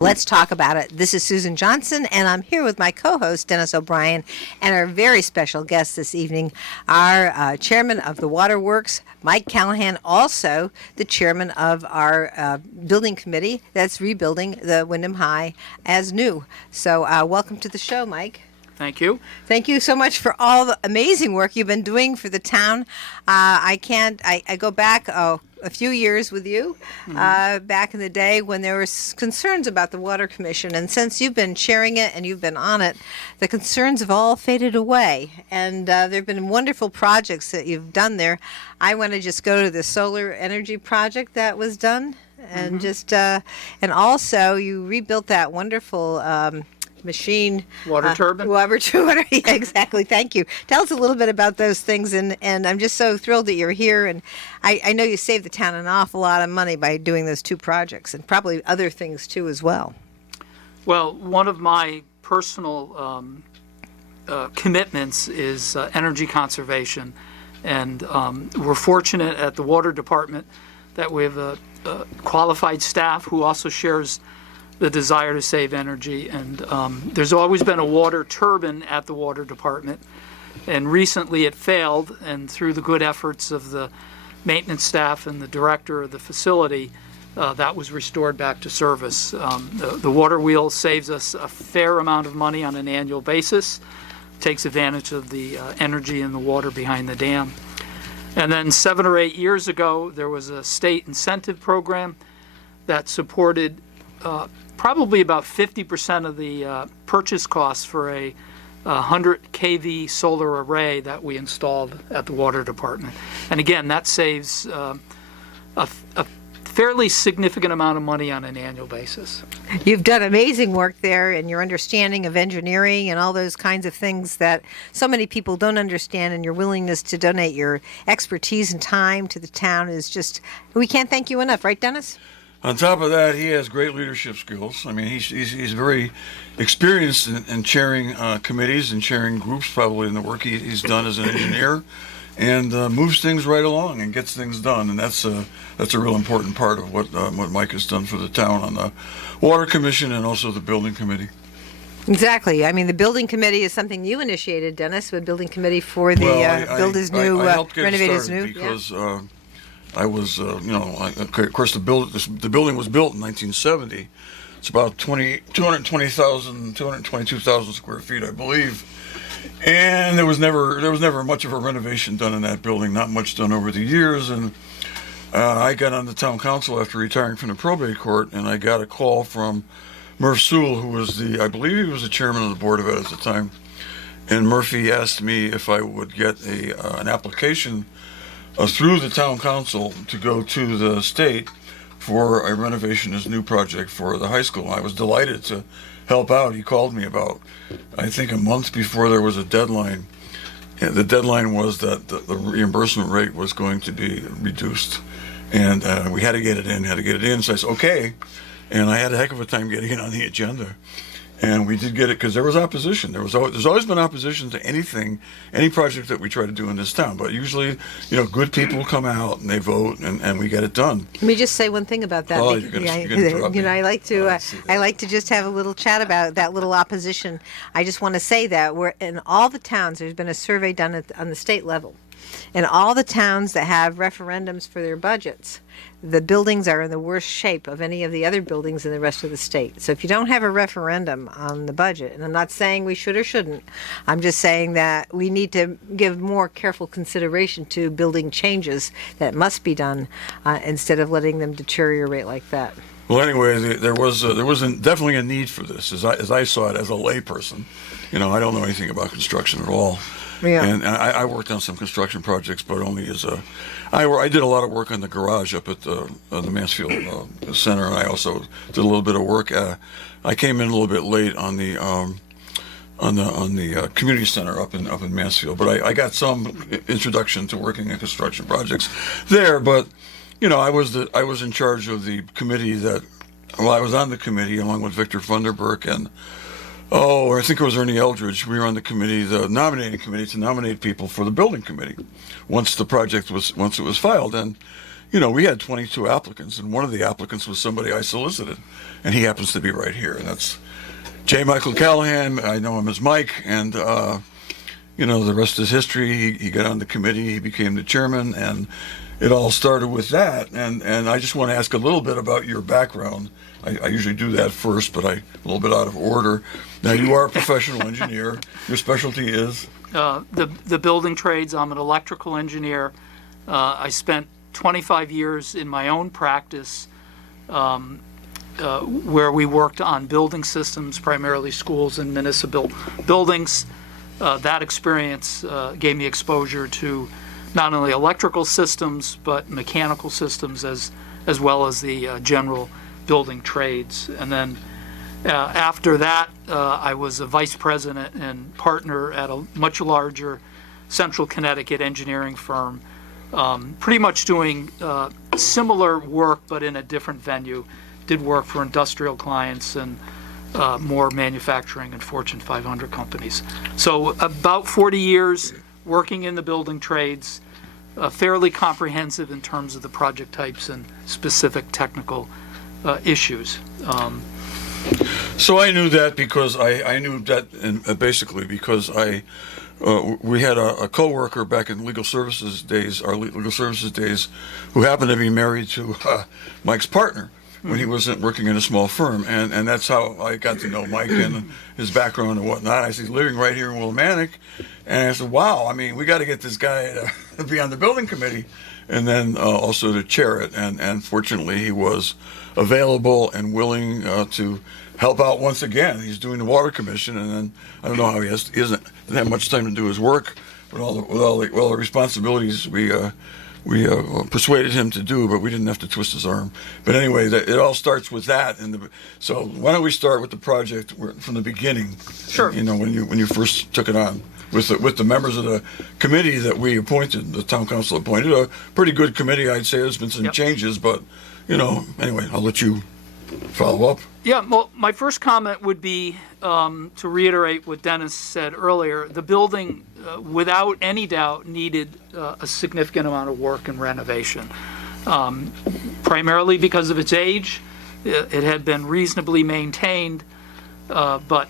Let's talk about it. This is Susan Johnson, and I'm here with my co-host, Dennis O'Brien, and our very special guest this evening, our chairman of the Waterworks, Mike Callahan, also the chairman of our building committee that's rebuilding the Wyndham High as new. So welcome to the show, Mike. Thank you. Thank you so much for all the amazing work you've been doing for the town. I go back a few years with you, back in the day when there was concerns about the Water Commission. And since you've been chairing it and you've been on it, the concerns have all faded away. And there have been wonderful projects that you've done there. I want to just go to the solar energy project that was done. And and also you rebuilt that wonderful machine. Water turbine? Water turbine, yeah, exactly. Thank you. Tell us a little bit about those things, and I'm just so thrilled that you're here, and I know you saved the town an awful lot of money by doing those two projects, and probably other things too as well. Well, one of my personal commitments is energy conservation, and we're fortunate at the Water Department that we have a qualified staff who also shares the desire to save energy. And there's always been a water turbine at the Water Department, and recently it failed, and through the good efforts of the maintenance staff and the director of the facility, that was restored back to service. The water wheel saves us a fair amount of money on an annual basis, takes advantage of the energy in the water behind the dam. And then 7 or 8 years ago, there was a state incentive program that supported probably about 50% of the purchase costs for a 100 kV solar array that we installed at the Water Department. And again, that saves a fairly significant amount of money on an annual basis. You've done amazing work there, and your understanding of engineering and all those kinds of things that so many people don't understand, and your willingness to donate your expertise and time to the town is just, we can't thank you enough, right, Dennis? On top of that, he has great leadership skills. I mean, he's very experienced in chairing committees and chairing groups, probably in the work he's done as an engineer, and moves things right along and gets things done. And that's a real important part of what Mike has done for the town on the Water Commission and also the Building Committee. Exactly. I mean, the building committee is something you initiated, Dennis, the building committee for the Build is New, Renovate is New. Because I was, of course, the building was built in 1970. It's about 222,000 square feet, I believe. And there was never much of a renovation done in that building, not much done over the years. And I got on the town council after retiring from the probate court, and I got a call from Murph Sewell, who was I believe he was the chairman of the Board of Ed at the time. And Murphy asked me if I would get an application through the town council to go to the state for a renovation as new project for the high school. I was delighted to help out. He called me about, I think, a month before there was a deadline. And the deadline was that the reimbursement rate was going to be reduced. And we had to get it in. So I said, okay. And I had a heck of a time getting it on the agenda. And we did get it because there was opposition. There's always been opposition to any project that we try to do in this town. But usually, good people come out and they vote, and we get it done. Let me just say one thing about that. Oh, you're gonna interrupt me. I like to just have a little chat about that little opposition. I just want to say that we're in all the towns. There's been a survey done on the state level. In all the towns that have referendums for their budgets, the buildings are in the worst shape of any of the other buildings in the rest of the state. So if you don't have a referendum on the budget, and I'm not saying we should or shouldn't, I'm just saying that we need to give more careful consideration to building changes that must be done instead of letting them deteriorate like that. Well, anyway, there was definitely a need for this, as I saw it as a layperson. I don't know anything about construction at all. Yeah. And I worked on some construction projects, but only I did a lot of work on the garage up at the Mansfield Center, and I also did a little bit of work. I came in a little bit late on the community center up in Mansfield, but I got some introduction to working in construction projects there. But I was in charge of the committee I was on the committee along with Victor Funderburk and I think it was Ernie Eldridge. We were on the committee, the nominating committee, to nominate people for the building committee once it was filed. And we had 22 applicants, and one of the applicants was somebody I solicited, and he happens to be right here, and that's J. Michael Callahan. I know him as Mike, and the rest is history. He got on the committee, he became the chairman, and it all started with that. And I just want to ask a little bit about your background. I usually do that first, but a little bit out of order. Now, you are a professional engineer. Your specialty is? The building trades. I'm an electrical engineer. I spent 25 years in my own practice where we worked on building systems, primarily schools and municipal buildings. That experience gave me exposure to not only electrical systems, but mechanical systems as well as the general building trades. And then after that, I was a vice president and partner at a much larger Central Connecticut engineering firm, pretty much doing similar work but in a different venue. Did work for industrial clients and more manufacturing and Fortune 500 companies. So about 40 years working in the building trades, fairly comprehensive in terms of the project types and specific technical issues. So I knew that because I knew that, and basically because we had a coworker back in legal services days, our legal services days, who happened to be married to Mike's partner when he wasn't working in a small firm, and that's how I got to know Mike and his background and whatnot. I said, he's living right here in Willimantic, and I said, wow, I mean, we got to get this guy to be on the building committee, and then also to chair it, and fortunately he was available and willing to help out once again. He's doing the water commission, and then I don't know how he doesn't have much time to do his work with all the responsibilities we persuaded him to do, but we didn't have to twist his arm. But anyway, it all starts with that. So why don't we start with the project from the beginning? Sure. When you first took it on with the members of the committee that we appointed, the town council appointed, a pretty good committee, I'd say. There's been some changes, but anyway, I'll let you follow up. Yeah, well, my first comment would be to reiterate what Dennis said earlier. The building, without any doubt, needed a significant amount of work and renovation, primarily because of its age. It had been reasonably maintained, but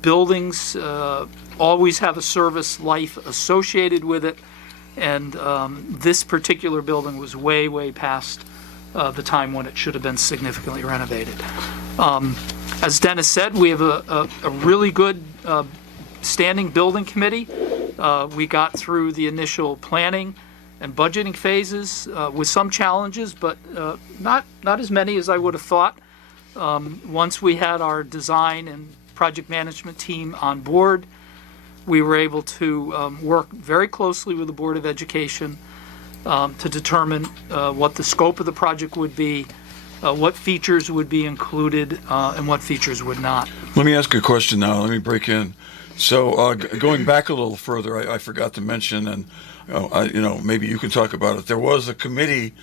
buildings always have a service life associated with it, and this particular building was way, way past the time when it should have been significantly renovated. As Dennis said, we have a really good standing building committee. We got through the initial planning and budgeting phases with some challenges, but not as many as I would have thought. Once we had our design and project management team on board, we were able to work very closely with the Board of Education to determine what the scope of the project would be, what features would be included, and what features would not. Let me ask you a question now. Let me break in. So going back a little further, I forgot to mention, and maybe you can talk about it. There was a committee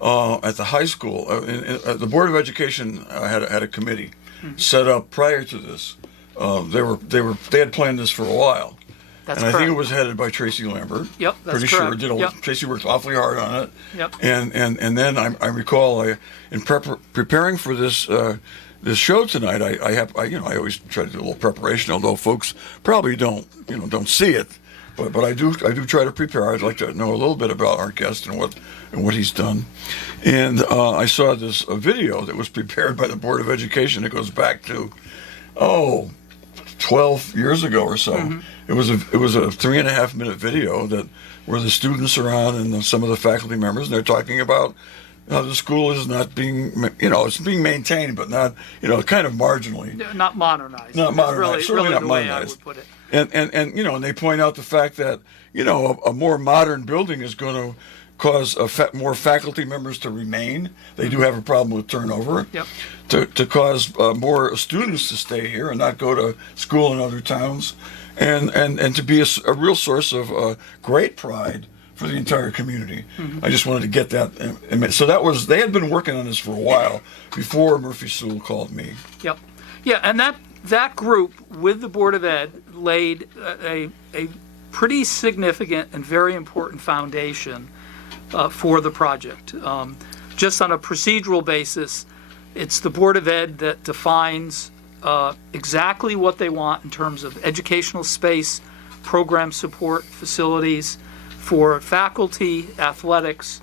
at the high school. The Board of Education had a committee set up prior to this. They had planned this for a while. That's and I correct. think it was headed by Tracy Lambert. Yep, that's pretty correct. sure. Yep. Tracy worked awfully hard on it. Yep. And then I recall in preparing for this show tonight, I always try to do a little preparation, although folks probably don't see it, but I do try to prepare. I'd like to know a little bit about our guest and what he's done. And I saw this video that was prepared by the Board of Education. It goes back to 12 years ago or so. Mm-hmm. It was a 3.5 minute video where the students are on and some of the faculty members, and they're talking about the school is not being, it's being maintained, but not, kind of marginally. Not modernized. Not modernized. Certainly really not the way I modernized. would put it. And they point out the fact that, a more modern building is going to cause more faculty members to remain. They do have a problem with turnover. Yep. To cause more students to stay here and not go to school in other towns, and to be a real source of great pride for the entire community. Mm-hmm. I just wanted to get that. So they had been working on this for a while before Murphy Sewell called me. Yep. Yeah, and that group with the Board of Ed laid a pretty significant and very important foundation for the project. Just on a procedural basis, it's the Board of Ed that defines exactly what they want in terms of educational space, program support, facilities for faculty, athletics,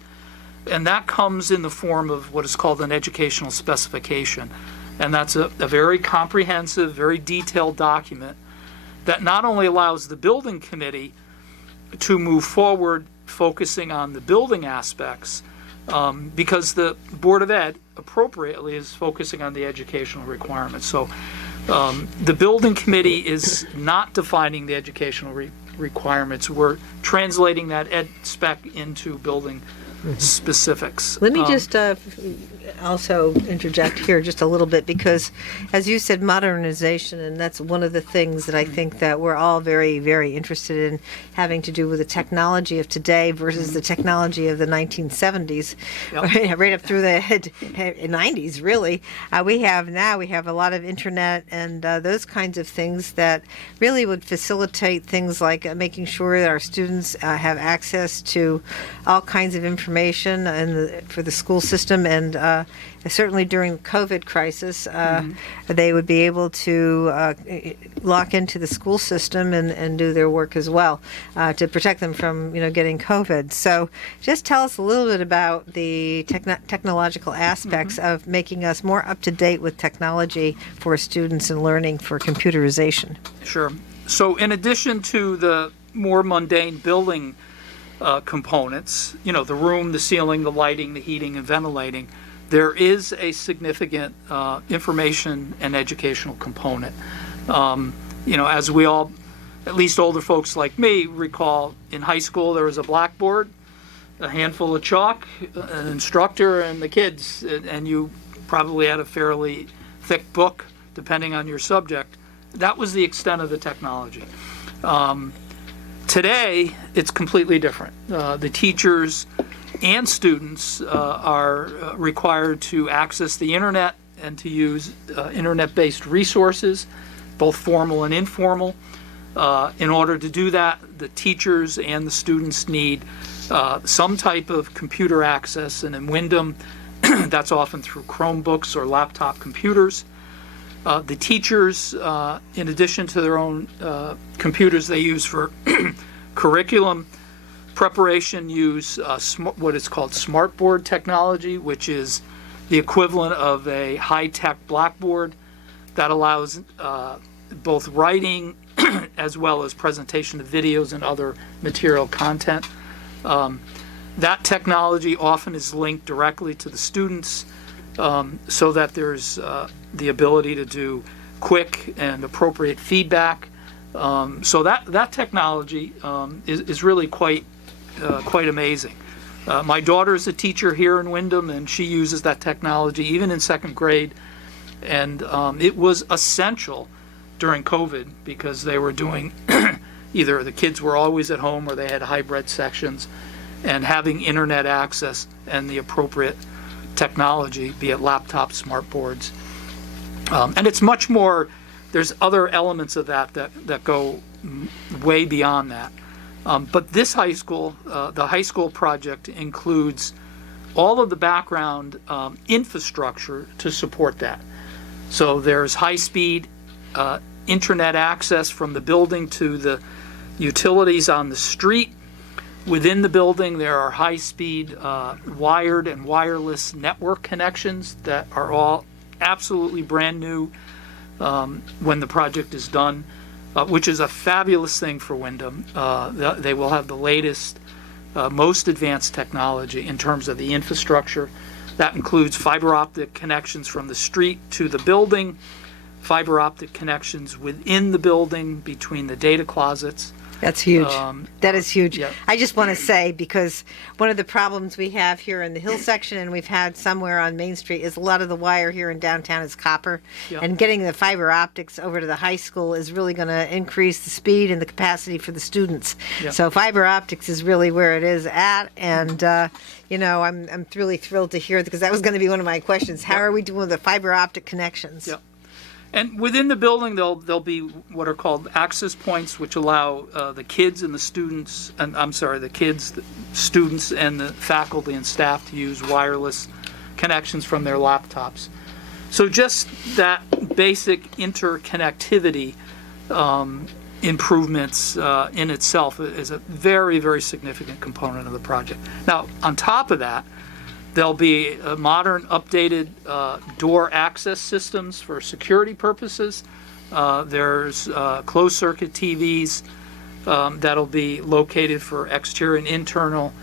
and that comes in the form of what is called an educational specification. And that's a very comprehensive, very detailed document that not only allows the building committee to move forward focusing on the building aspects, because the Board of Ed appropriately is focusing on the educational requirements. So the building committee is not defining the educational requirements. We're translating that ed spec into building specifics. Let me just also interject here just a little bit, because as you said, modernization, and that's one of the things that I think that we're all very, very interested in, having to do with the technology of today versus the technology of the 1970s, Yep. right up through the 90s, really. We have a lot of internet and those kinds of things that really would facilitate things like making sure that our students have access to all kinds of information for the school system, and certainly during the COVID crisis, they would be able to lock into the school system and do their work as well to protect them from getting COVID. So just tell us a little bit about the technological aspects of making us more up to date with technology for students and learning for computerization. Sure. So in addition to the more mundane building components, the room, the ceiling, the lighting, the heating, and ventilating, there is a significant information and educational component. As we all, at least older folks like me, recall, in high school there was a blackboard, a handful of chalk, an instructor, and the kids, and you probably had a fairly thick book, depending on your subject. That was the extent of the technology. Today, it's completely different. The teachers and students are required to access the internet and to use internet-based resources, both formal and informal. In order to do that, the teachers and the students need some type of computer access, and in Wyndham, that's often through Chromebooks or laptop computers. The teachers, in addition to their own computers they use for curriculum preparation, use what is called smartboard technology, which is the equivalent of a high-tech blackboard that allows both writing as well as presentation of videos and other material content. That technology often is linked directly to the students, so that there's the ability to do quick and appropriate feedback. So that technology is really quite amazing. My daughter is a teacher here in Wyndham, and she uses that technology even in second grade. And it was essential during COVID because they were doing either the kids were always at home or they had hybrid sections, and having internet access and the appropriate technology, be it laptops, smart boards. And it's much more, there's other elements of that go way beyond that. But this high school, the high school project, includes all of the background infrastructure to support that. So there's high-speed internet access from the building to the utilities on the street. Within the building, there are high-speed wired and wireless network connections that are all absolutely brand new when the project is done, which is a fabulous thing for Wyndham. They will have the latest, most advanced technology in terms of the infrastructure. That includes fiber optic connections from the street to the building, fiber optic connections within the building between the data closets. That's huge. That is huge. Yeah. I just want to say, because one of the problems we have here in the Hill section, and we've had somewhere on Main Street, is a lot of the wire here in downtown is copper. Yeah. And getting the fiber optics over to the high school is really going to increase the speed and the capacity for the students. Yeah. So fiber optics is really where it is at. And, I'm really thrilled to hear, because that was going to be one of my questions. How are we doing with the fiber optic connections? Yeah. And within the building, there'll be what are called access points, which allow the kids and the students, and I'm sorry, the kids, the students, and the faculty and staff to use wireless connections from their laptops. So just that basic interconnectivity improvements in itself is a very, very significant component of the project. Now, on top of that, there'll be modern, updated door access systems for security purposes. There's closed-circuit TVs that'll be located for exterior and internal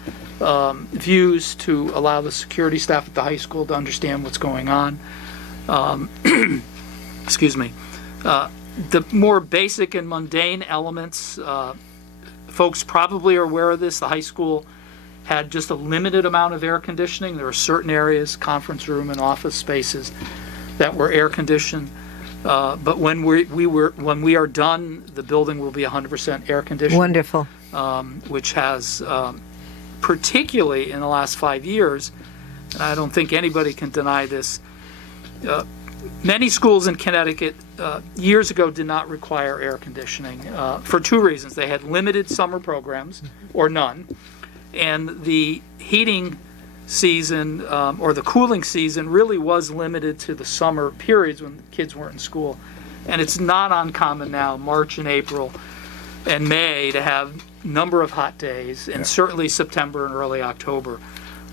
views to allow the security staff at the high school to understand what's going on. Excuse me. The more basic and mundane elements, folks probably are aware of this. The high school had just a limited amount of air conditioning. There were certain areas, conference room and office spaces, that were air conditioned. But when we are done, the building will be 100% air conditioned. Wonderful. Which has, particularly in the last 5 years, and I don't think anybody can deny this, many schools in Connecticut years ago did not require air conditioning for two reasons. They had limited summer programs or none, and the heating season or the cooling season really was limited to the summer periods when kids weren't in school. And it's not uncommon now, March and April and May, to have a number of hot days, and certainly September and early October.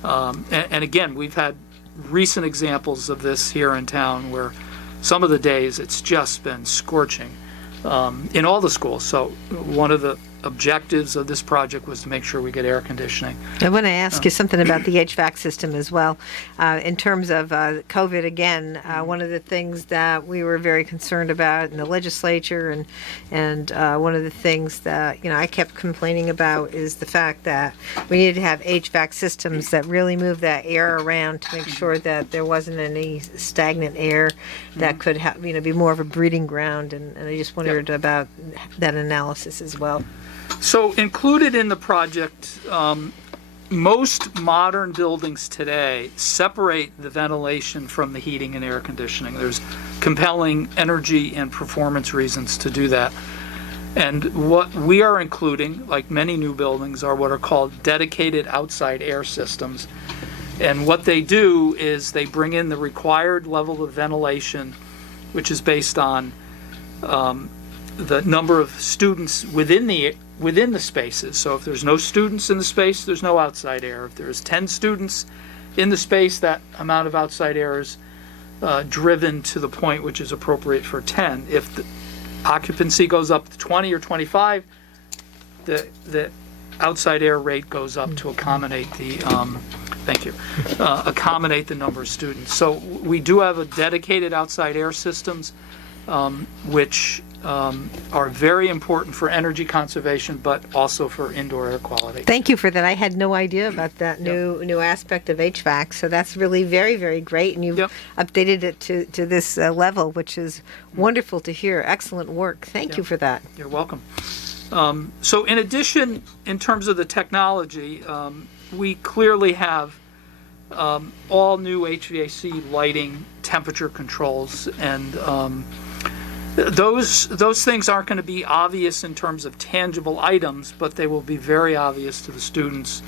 And again, we've had recent examples of this here in town where some of the days it's just been scorching in all the schools. So one of the objectives of this project was to make sure we get air conditioning. I want to ask you something about the HVAC system as well. In terms of COVID, again, one of the things that we were very concerned about in the legislature, and one of the things that I kept complaining about is the fact that we needed to have HVAC systems that really move that air around to make sure that there wasn't any stagnant air that could be more of a breeding ground. And I just wondered about that analysis as well. So included in the project, most modern buildings today separate the ventilation from the heating and air conditioning. There's compelling energy and performance reasons to do that. And what we are including, like many new buildings, are what are called dedicated outside air systems. And what they do is they bring in the required level of ventilation, which is based on the number of students within the spaces. So if there's no students in the space, there's no outside air. If there's 10 students in the space, that amount of outside air is driven to the point which is appropriate for 10. If the occupancy goes up to 20 or 25, the outside air rate goes up to accommodate the accommodate the number of students. So we do have a dedicated outside air systems, which are very important for energy conservation, but also for indoor air quality. Thank you for that. I had no idea about that new aspect of HVAC. So that's really very, very great. And you've updated it to this level, which is wonderful to hear. Excellent work. Thank you for that. You're welcome. So in addition, in terms of the technology, we clearly have all new HVAC lighting, temperature controls, and those things aren't going to be obvious in terms of tangible items, but they will be very obvious to the students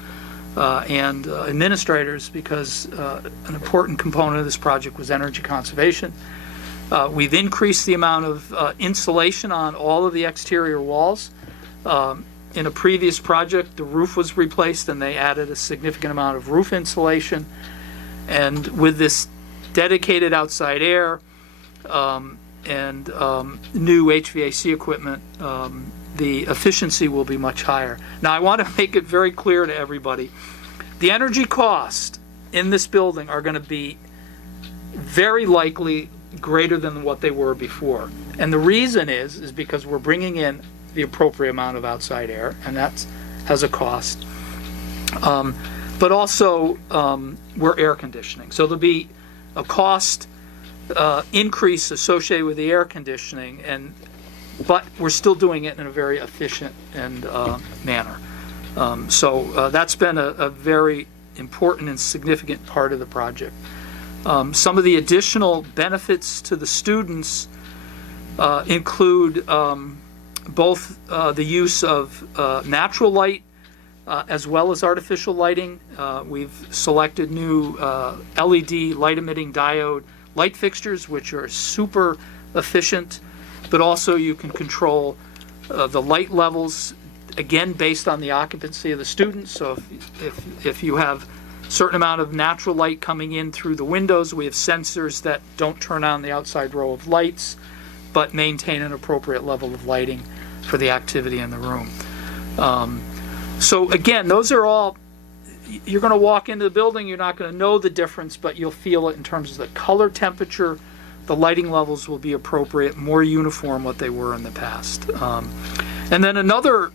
and administrators, because an important component of this project was energy conservation. We've increased the amount of insulation on all of the exterior walls. In a previous project, the roof was replaced and they added a significant amount of roof insulation. And with this dedicated outside air and new HVAC equipment, the efficiency will be much higher. Now, I want to make it very clear to everybody, the energy costs in this building are going to be very likely greater than what they were before. And the reason is because we're bringing in the appropriate amount of outside air, and that has a cost. But also, we're air conditioning. So there'll be a cost increase associated with the air conditioning, but we're still doing it in a very efficient manner. So that's been a very important and significant part of the project. Some of the additional benefits to the students include both the use of natural light as well as artificial lighting. We've selected new LED light-emitting diode light fixtures, which are super efficient, but also you can control the light levels, again, based on the occupancy of the students. So if you have a certain amount of natural light coming in through the windows, we have sensors that don't turn on the outside row of lights, but maintain an appropriate level of lighting for the activity in the room. So again, those are all, you're going to walk into the building, you're not going to know the difference, but you'll feel it in terms of the color temperature. The lighting levels will be appropriate, more uniform what they were in the past. And then another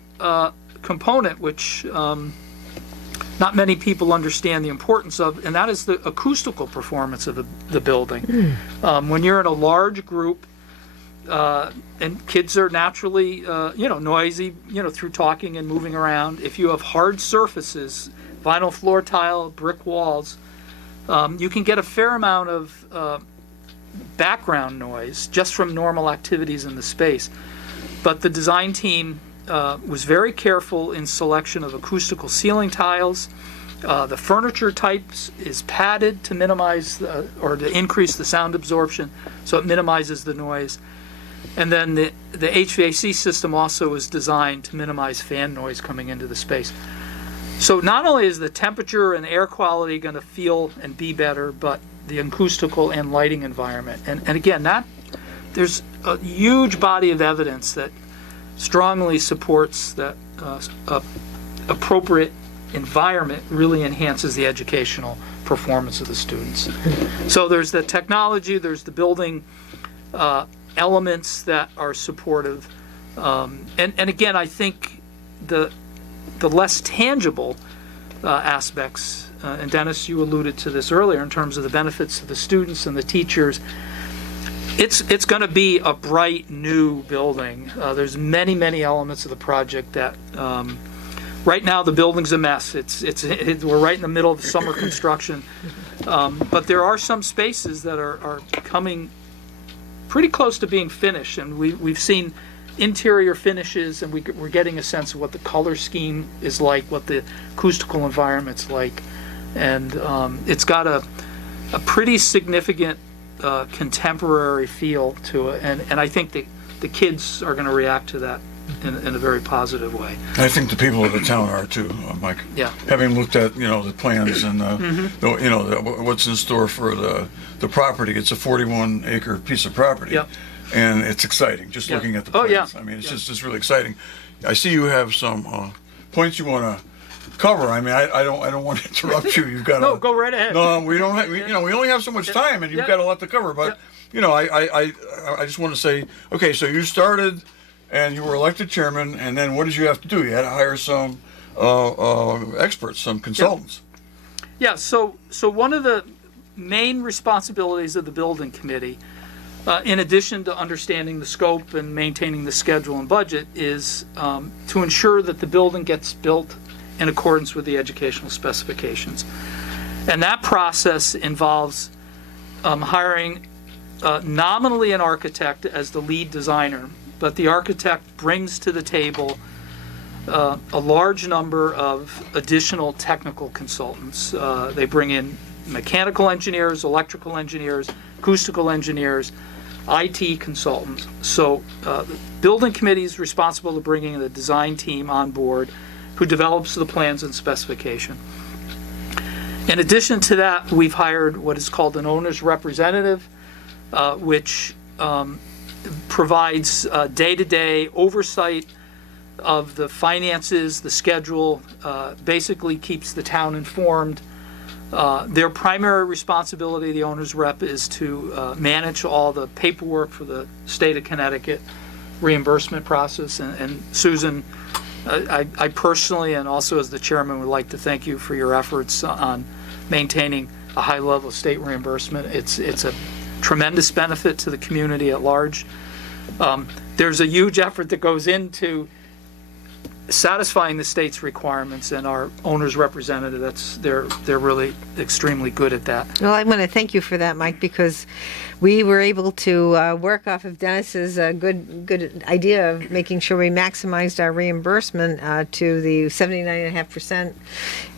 component which not many people understand the importance of, and that is the acoustical performance of the building. When you're in a large group, and kids are naturally, noisy, through talking and moving around. If you have hard surfaces, vinyl floor tile, brick walls, you can get a fair amount of background noise just from normal activities in the space. But the design team was very careful in selection of acoustical ceiling tiles. The furniture types is padded to minimize or to increase the sound absorption, so it minimizes the noise. And then the HVAC system also is designed to minimize fan noise coming into the space. So not only is the temperature and air quality going to feel and be better, but the acoustical and lighting environment. And again, there's a huge body of evidence that strongly supports that appropriate environment really enhances the educational performance of the students. So there's the technology, there's the building elements that are supportive. And again, I think the less tangible aspects, and Dennis, you alluded to this earlier in terms of the benefits to the students and the teachers, it's going to be a bright new building. There's many elements of the project that right now the building's a mess. We're right in the middle of summer construction, but there are some spaces that are coming pretty close to being finished, and we've seen interior finishes, and we're getting a sense of what the color scheme is like, what the acoustical environment's like, and it's got a pretty significant contemporary feel to it, and I think the kids are going to react to that in a very positive way. I think the people of the town are too, Mike. Yeah. Having looked at the plans and what's in store for the property, it's a 41-acre piece of property. Yep. And it's exciting, just Yeah. looking at the Oh, plans. yeah. I mean, it's just really exciting. I see you have some points you want to cover. I mean, I don't want to interrupt you. You've got No, go right ahead. No, we don't. We only have so much time, and you've Yeah. got a lot to cover. But I just want to say, okay, so you started, and you were elected chairman, and then what did you have to do? You had to hire some experts, some consultants. Yeah, so one of the main responsibilities of the building committee, in addition to understanding the scope and maintaining the schedule and budget, is to ensure that the building gets built in accordance with the educational specifications. And that process involves hiring nominally an architect as the lead designer, but the architect brings to the table a large number of additional technical consultants. They bring in mechanical engineers, electrical engineers, acoustical engineers, IT consultants. So the building committee is responsible for bringing the design team on board who develops the plans and specification. In addition to that, we've hired what is called an owner's representative, which provides day-to-day oversight of the finances, the schedule, basically keeps the town informed. Their primary responsibility, the owner's rep, is to manage all the paperwork for the state of Connecticut reimbursement process. And Susan, I personally, and also as the chairman, would like to thank you for your efforts on maintaining a high level of state reimbursement. It's a tremendous benefit to the community at large. There's a huge effort that goes into satisfying the state's requirements, and our owner's representative, they're really extremely good at that. Well, I want to thank you for that, Mike, because we were able to work off of Dennis's good idea of making sure we maximized our reimbursement to the 79.5%.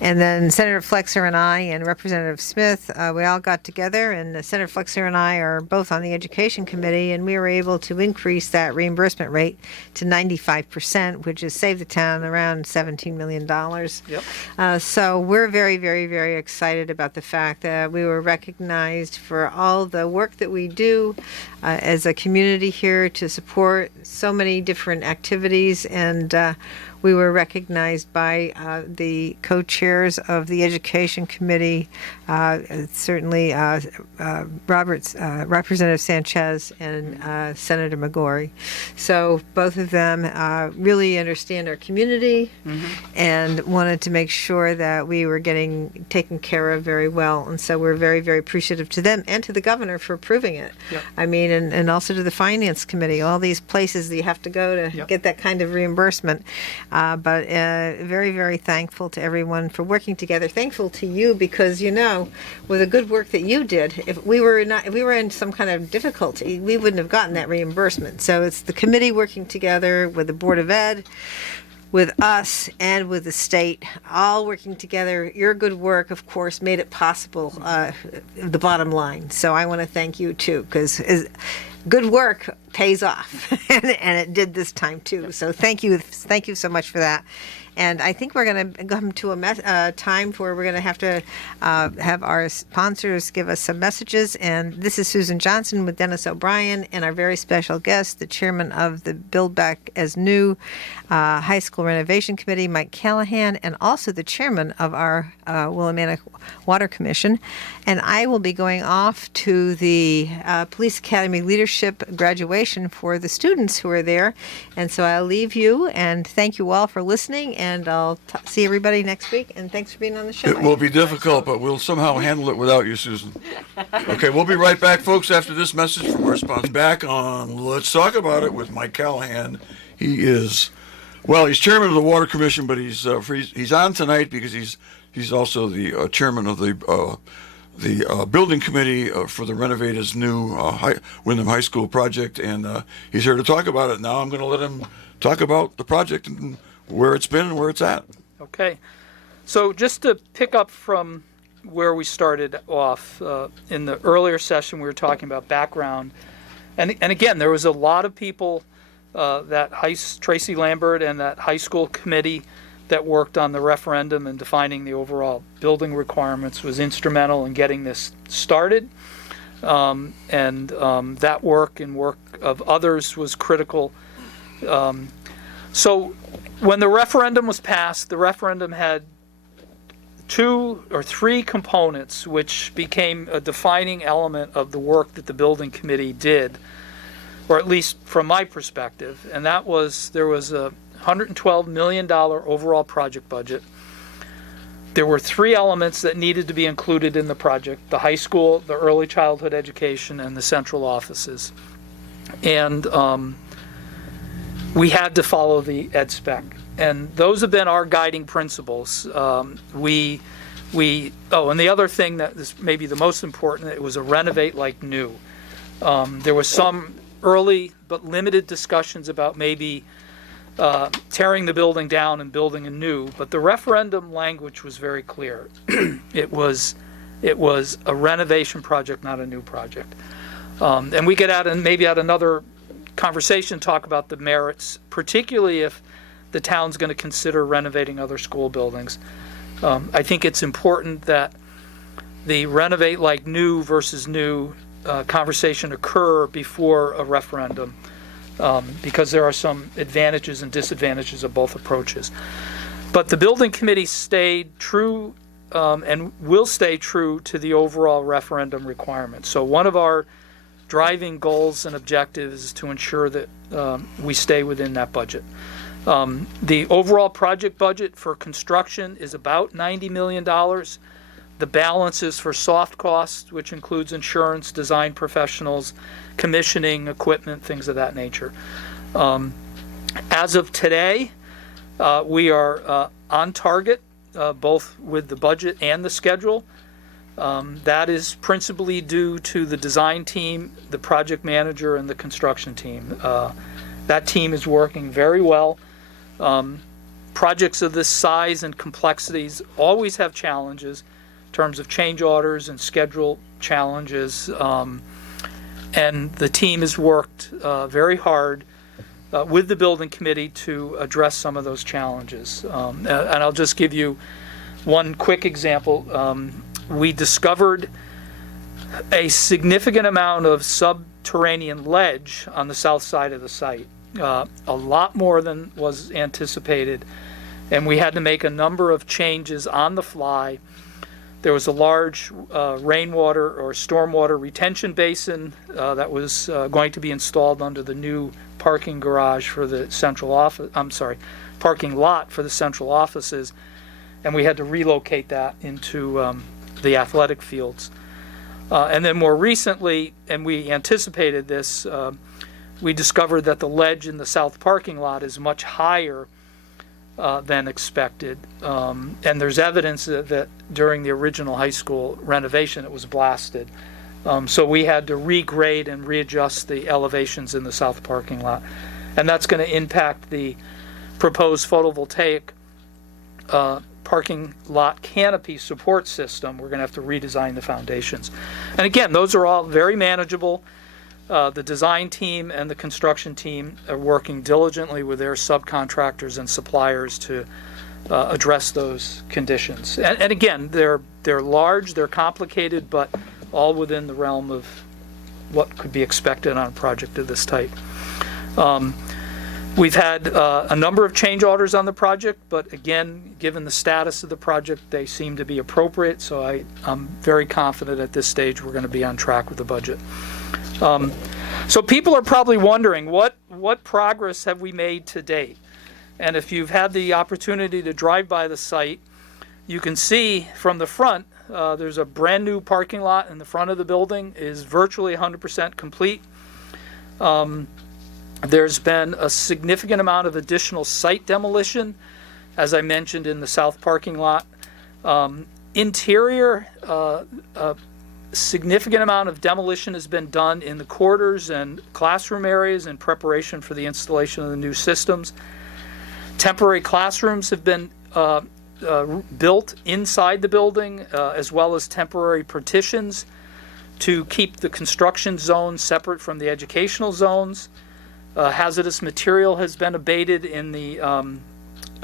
And then Senator Flexer and I and Representative Smith, we all got together, and Senator Flexer and I are both on the Education Committee, and we were able to increase that reimbursement rate to 95%, which has saved the town around $17 million. Yep. So we're very, very, very excited about the fact that we were recognized for all the work that we do as a community here to support so many different activities, and we were recognized by the co-chairs of the Education Committee, certainly Representative Sanchez and Senator McGorry. So both of them really understand our community and wanted to make sure that we were getting taken care of very well. And so we're very, very appreciative to them and to the governor for approving it. Yep. I mean, and also to the Finance Committee, all these places that you have to go to Yep. get that kind of reimbursement. But very, very thankful to everyone for working together. Thankful to you because, you know, with the good work that you did, if we were in some kind of difficulty, we wouldn't have gotten that reimbursement. So it's the committee working together with the Board of Ed, with us, and with the state, all working together. Your good work, of course, made it possible, the bottom line. So I want to thank you, too, because good work pays off, and it did this time, too. So thank you so much for that. And I think we're going to come to a time where we're going to have our sponsors give us some messages. And this is Susan Johnson with Dennis O'Brien and our very special guest, the chairman of the Build Back as New High School Renovation Committee, Mike Callahan, and also the chairman of our Willimantic Water Commission. And I will be going off to the Police Academy Leadership graduation for the students who are there. And so I'll leave you and thank you all for listening. And I'll see everybody next week. And thanks for being on the show. It will be difficult, but we'll somehow handle it without you, Susan. Okay, we'll be right back, folks, after this message from our sponsor. Back on Let's Talk About It with Mike Callahan. He's chairman of the Water Commission, but he's on tonight because he's also the chairman of the building committee for the Renovate as New Windham High School project, and he's here to talk about it. Now I'm going to let him talk about the project and where it's been and where it's at. Okay. So just to pick up from where we started off, in the earlier session we were talking about background. And again, there was a lot of people, Tracy Lambert and that high school committee that worked on the referendum and defining the overall building requirements was instrumental in getting this started. That work and work of others was critical. So when the referendum was passed, the referendum had 2 or 3 components which became a defining element of the work that the building committee did, or at least from my perspective, and that was there was a $112 million overall project budget. There were 3 elements that needed to be included in the project: the high school, the early childhood education, and the central offices. And we had to follow the ed spec, and those have been our guiding principles. And the other thing that is maybe the most important, it was a renovate like new. There was some early but limited discussions about maybe tearing the building down and building anew, but the referendum language was very clear. It was a renovation project, not a new project. And we get out and maybe at another conversation talk about the merits, particularly if the town's going to consider renovating other school buildings. I think it's important that the renovate like new versus new conversation occur before a referendum, because there are some advantages and disadvantages of both approaches. But the building committee stayed true and will stay true to the overall referendum requirements. So one of our driving goals and objectives is to ensure that we stay within that budget. The overall project budget for construction is about $90 million. The balance is for soft costs, which includes insurance, design professionals, commissioning, equipment, things of that nature. As of today, We are on target, both with the budget and the schedule. That is principally due to the design team, the project manager, and the construction team. That team is working very well. Projects of this size and complexities always have challenges in terms of change orders and schedule challenges. And the team has worked very hard with the building committee to address some of those challenges. And I'll just give you one quick example. We discovered a significant amount of subterranean ledge on the south side of the site, a lot more than was anticipated, and we had to make a number of changes on the fly. There was a large rainwater or stormwater retention basin that was going to be installed under the new parking garage for the central office, parking lot for the central offices, and we had to relocate that into the athletic fields. And then more recently, and we anticipated this, we discovered that the ledge in the south parking lot is much higher than expected. And there's evidence that during the original high school renovation it was blasted. So we had to regrade and readjust the elevations in the south parking lot. And that's going to impact the proposed photovoltaic parking lot canopy support system. We're going to have to redesign the foundations. And again, those are all very manageable. The design team and the construction team are working diligently with their subcontractors and suppliers to address those conditions. And again, they're large, they're complicated, but all within the realm of what could be expected on a project of this type. We've had a number of change orders on the project, but again, given the status of the project, they seem to be appropriate, so I'm very confident at this stage we're going to be on track with the budget. So people are probably wondering, what progress have we made to date? And if you've had the opportunity to drive by the site, you can see from the front, there's a brand new parking lot in the front of the building, is virtually 100% complete. There's been a significant amount of additional site demolition, as I mentioned, in the south parking lot. Interior, a significant amount of demolition has been done in the corridors and classroom areas in preparation for the installation of the new systems. Temporary classrooms have been built inside the building, as well as temporary partitions to keep the construction zones separate from the educational zones. Hazardous material has been abated in the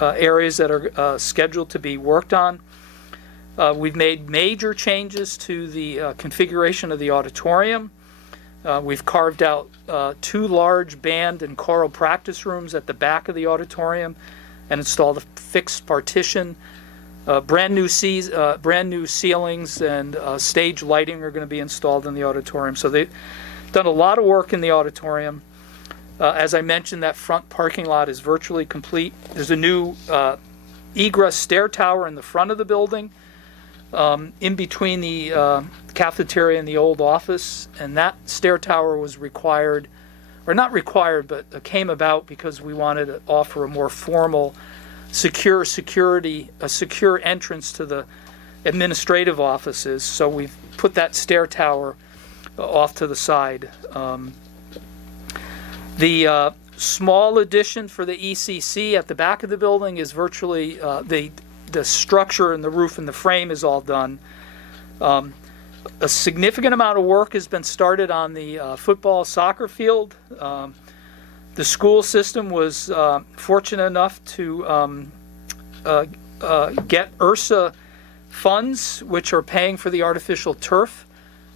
areas that are scheduled to be worked on. We've made major changes to the configuration of the auditorium. We've carved out 2 large band and choral practice rooms at the back of the auditorium and installed a fixed partition. Brand new ceilings and stage lighting are going to be installed in the auditorium. So they've done a lot of work in the auditorium. As I mentioned, that front parking lot is virtually complete. There's a new egress stair tower in the front of the building, in between the cafeteria and the old office, and that stair tower was required, or not required, but came about because we wanted to offer a more formal, secure entrance to the administrative offices. So we've put that stair tower off to the side. The small addition for the ECC at the back of the building is virtually the structure and the roof and the frame is all done. A significant amount of work has been started on the football soccer field. The school system was fortunate enough to get URSA funds, which are paying for the artificial turf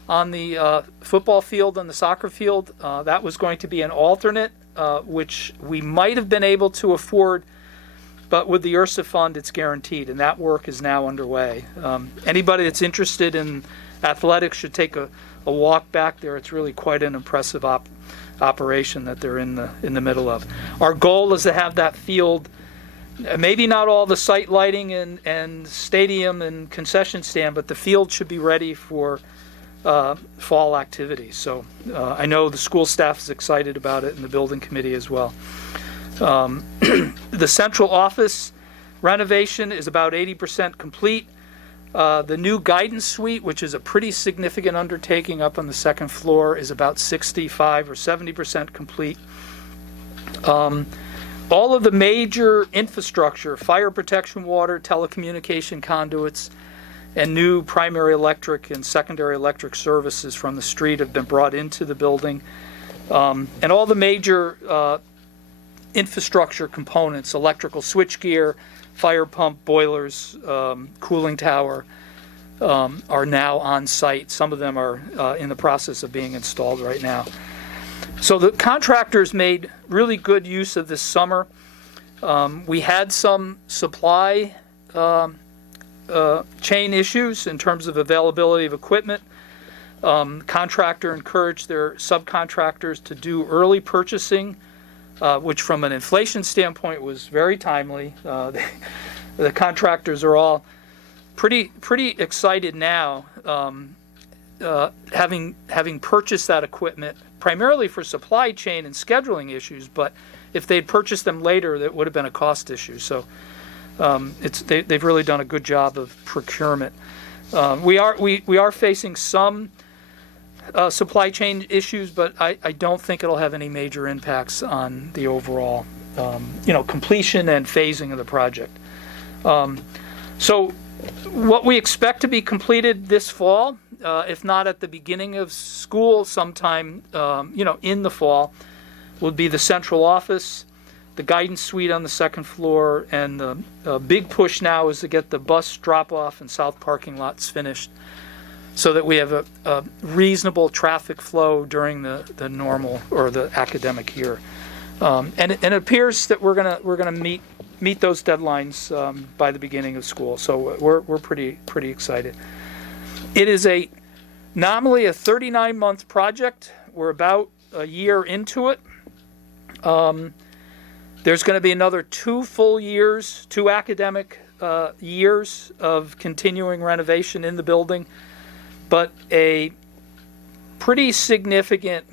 on the football field and the soccer field. That was going to be an alternate, which we might have been able to afford, but with the URSA fund, it's guaranteed, and that work is now underway. Anybody that's interested in athletics should take a walk back there. It's really quite an impressive operation that they're in the middle of. Our goal is to have that field, maybe not all the site lighting and stadium and concession stand, but the field should be ready for fall activities. So I know the school staff is excited about it and the building committee as well. The central office renovation is about 80% complete. The new guidance suite, which is a pretty significant undertaking up on the second floor, is about 65 or 70% complete. All of the major infrastructure, fire protection, water, telecommunication conduits, and new primary electric and secondary electric services from the street have been brought into the building. And all the major infrastructure components, electrical switchgear, fire pump, boilers, cooling tower, are now on site. Some of them are in the process of being installed right now. So the contractors made really good use of this summer. We had some supply chain issues in terms of availability of equipment. Contractor encouraged their subcontractors to do early purchasing, which from an inflation standpoint was very timely. The contractors are all pretty excited now, having purchased that equipment primarily for supply chain and scheduling issues. But if they'd purchased them later, that would have been a cost issue. So they've really done a good job of procurement. We are facing some supply chain issues, but I don't think it'll have any major impacts on the overall completion and phasing of the project. So what we expect to be completed this fall, if not at the beginning of school, sometime in the fall, would be the central office, the guidance suite on the second floor, and the big push now is to get the bus drop-off and south parking lots finished, so that we have a reasonable traffic flow during the normal or the academic year. And it appears that we're gonna meet those deadlines by the beginning of school. So we're pretty excited. It is nominally a 39-month project. We're about a year into it. There's going to be another 2 full years, 2 academic years of continuing renovation in the building, but a pretty significant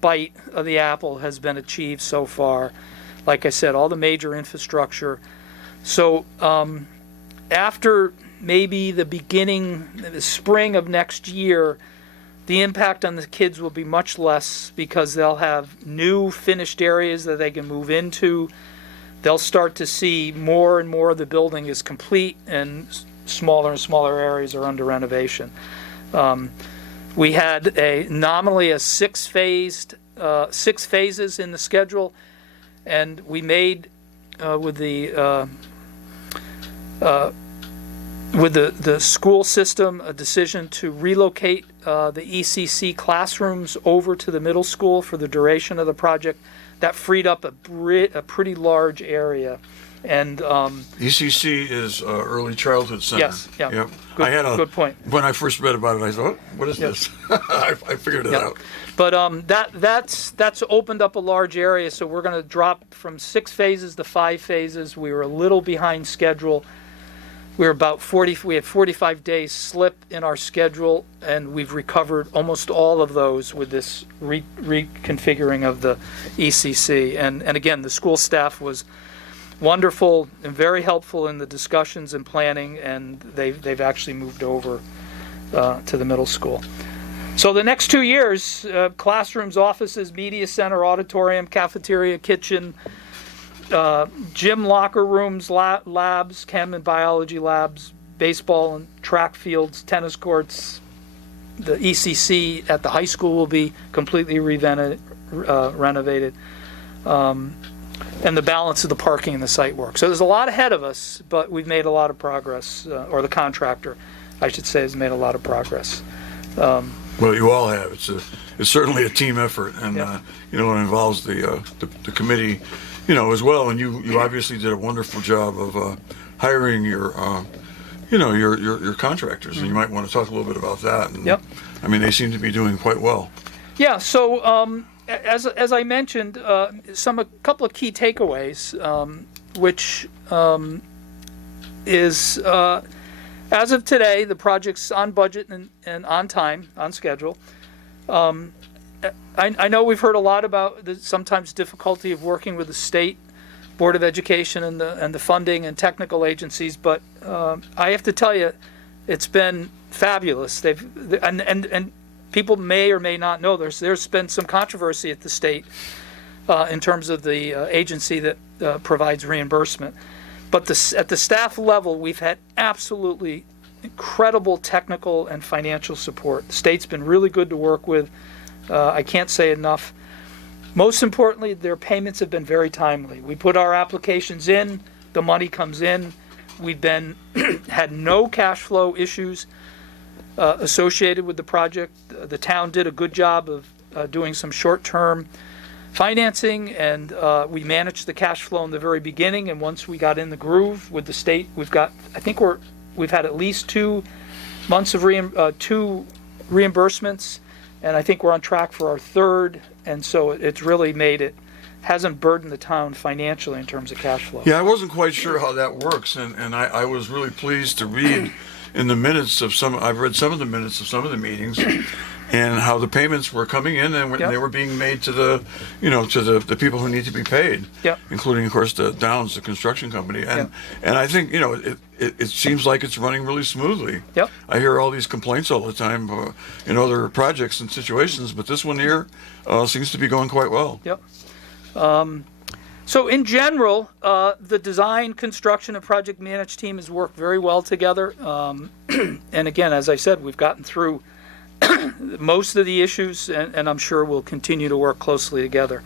bite of the apple has been achieved so far. Like I said, all the major infrastructure. So after maybe the spring of next year, the impact on the kids will be much less because they'll have new finished areas that they can move into. They'll start to see more and more of the building is complete and smaller and smaller areas are under renovation. We had nominally a 6 phases in the schedule, and we made with the school system a decision to relocate the ECC classrooms over to the middle school for the duration of the project. That freed up a pretty large area. And ECC is Early Childhood Center. Yes, yeah. Yep. Good point. When I first read about it, I thought, what is this? I figured it out. But that's opened up a large area, so we're going to drop from 6 phases to 5 phases. We were a little behind schedule. We had 45 days slip in our schedule, and we've recovered almost all of those with this reconfiguring of the ECC. And again, the school staff was wonderful and very helpful in the discussions and planning, and they've actually moved over to the middle school. So the next 2 years, classrooms, offices, media center, auditorium, cafeteria, kitchen, gym, locker rooms, labs, chem and biology labs, baseball and track fields, tennis courts. The ECC at the high school will be completely renovated. And the balance of the parking and the site work. So there's a lot ahead of us, but we've made a lot of progress, or the contractor, I should say, has made a lot of progress. Well, you all have. It's certainly a team effort, and it involves the committee, as well. And you obviously did a wonderful job of hiring your contractors, and you might want to talk a little bit about that. And, Yep. I mean, they seem to be doing quite well. Yeah. So as I mentioned, a couple of key takeaways, which is as of today, the project's on budget and on time, on schedule. I know we've heard a lot about the sometimes difficulty of working with the state Board of Education and the funding and technical agencies, but I have to tell you, it's been fabulous. And people may or may not know there's been some controversy at the state in terms of the agency that provides reimbursement. But at the staff level, we've had absolutely incredible technical and financial support. The state's been really good to work with. I can't say enough. Most importantly, their payments have been very timely. We put our applications in, the money comes in. We've been had no cash flow issues associated with the project. The town did a good job of doing some short-term financing, and we managed the cash flow in the very beginning. And once we got in the groove with the state, we've had at least 2 months of 2 reimbursements, and I think we're on track for our 3rd. And so it's really hasn't burdened the town financially in terms of cash flow. Yeah, I wasn't quite sure how that works, and I was really pleased to read in the minutes of I've read some of the minutes of some of the meetings, and how the payments were coming in and Yep. they were being made to the people who need to be paid, Yep. including, of course, the Downs, the construction company, and I think it seems like it's running really smoothly. Yep. I hear all these complaints all the time in other projects and situations, but this one here seems to be going quite well. Yep. So in general, the design, construction, and project management team has worked very well together. And again, as I said, we've gotten through most of the issues, and I'm sure we'll continue to work closely together.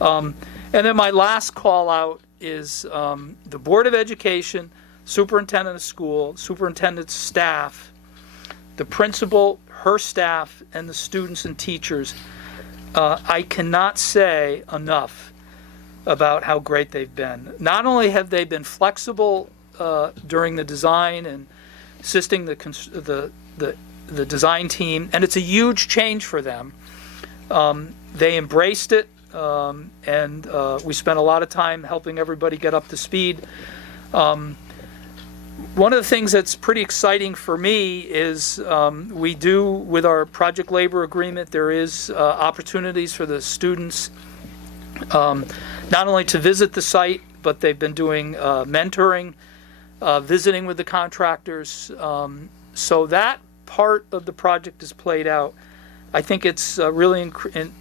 And then my last call out is the Board of Education, superintendent of school, superintendent's staff, the principal, her staff, and the students and teachers. I cannot say enough about how great they've been. Not only have they been flexible during the design and assisting the design team, and it's a huge change for them. They embraced it, and we spent a lot of time helping everybody get up to speed. One of the things that's pretty exciting for me is we do, with our project labor agreement, there is opportunities for the students not only to visit the site, but they've been doing mentoring, visiting with the contractors. So that part of the project is played out. I think it's really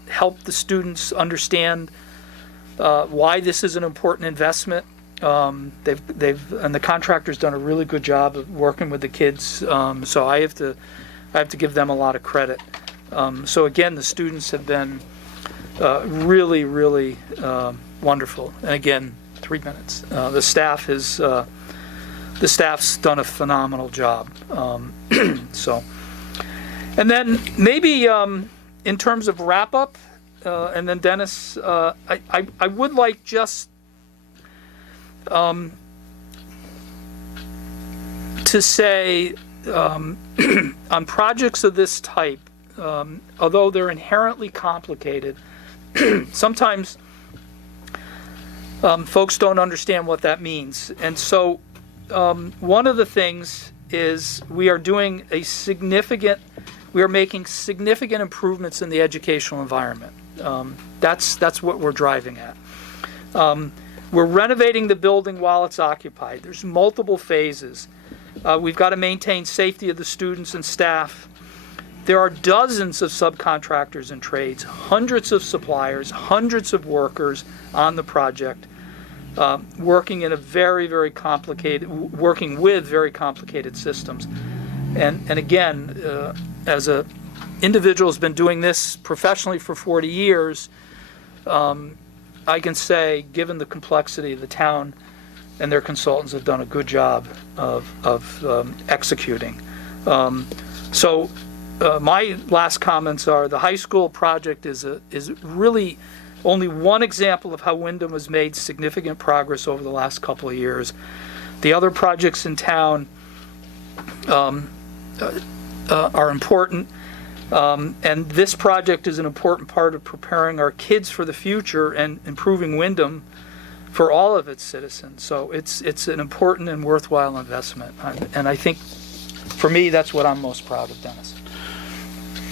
helped the students understand why this is an important investment. And the contractor's done a really good job of working with the kids. So I have to give them a lot of credit. So again, the students have been really, really wonderful. And again, 3 minutes. The staff's done a phenomenal job. So, and then maybe in terms of wrap up, and then Dennis, I would like just to say on projects of this type, although they're inherently complicated, sometimes folks don't understand what that means. And so one of the things is we are making significant improvements in the educational environment. That's what we're driving at. We're renovating the building while it's occupied. There's multiple phases. We've got to maintain safety of the students and staff. There are dozens of subcontractors and trades, hundreds of suppliers, hundreds of workers on the project, working with very complicated systems. And again, as a individual who's been doing this professionally for 40 years, I can say, given the complexity, the town and their consultants have done a good job of executing. So my last comments are the high school project is really only one example of how Wyndham has made significant progress over the last couple of years. The other projects in town are important. And this project is an important part of preparing our kids for the future and improving Wyndham for all of its citizens. So it's an important and worthwhile investment. And I think, for me, that's what I'm most proud of, Dennis.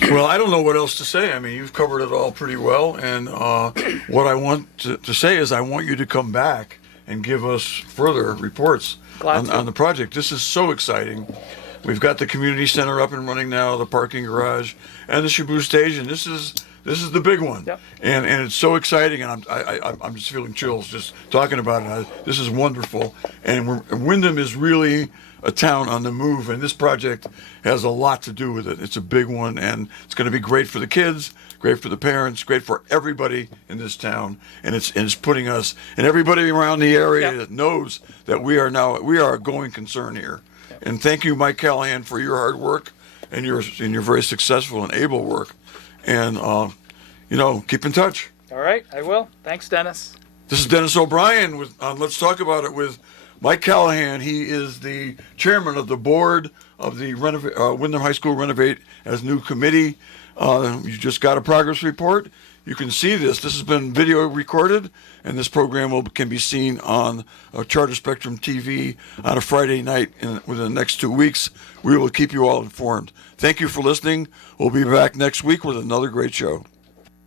Well, I don't know what else to say. I mean, you've covered it all pretty well. And what I want to say is I want you to come back and give us further reports Glad to. on the project. This is so exciting. We've got the community center up and running now, the parking garage, and the Shabu station. This is the big one, Yep. and it's so exciting. And I'm just feeling chills just talking about it. This is wonderful, and Wyndham is really a town on the move, and this project has a lot to do with it. It's a big one, and it's going to be great for the kids, great for the parents, great for everybody in this town, and it's putting us and everybody around the area Yep. that knows that we are a going concern here. And thank you, Mike Callahan, for your hard work and your very successful and able work. And keep in touch. All right, I will. Thanks, Dennis. This is Dennis O'Brien with Let's Talk About It with Mike Callahan. He is the chairman of the board of the Wyndham High School Renovate as new committee. You just got a progress report. You can see this. This has been video recorded, and this program can be seen on Charter Spectrum TV on a Friday night within the next 2 weeks. We will keep you all informed. Thank you for listening. We'll be back next week with another great show.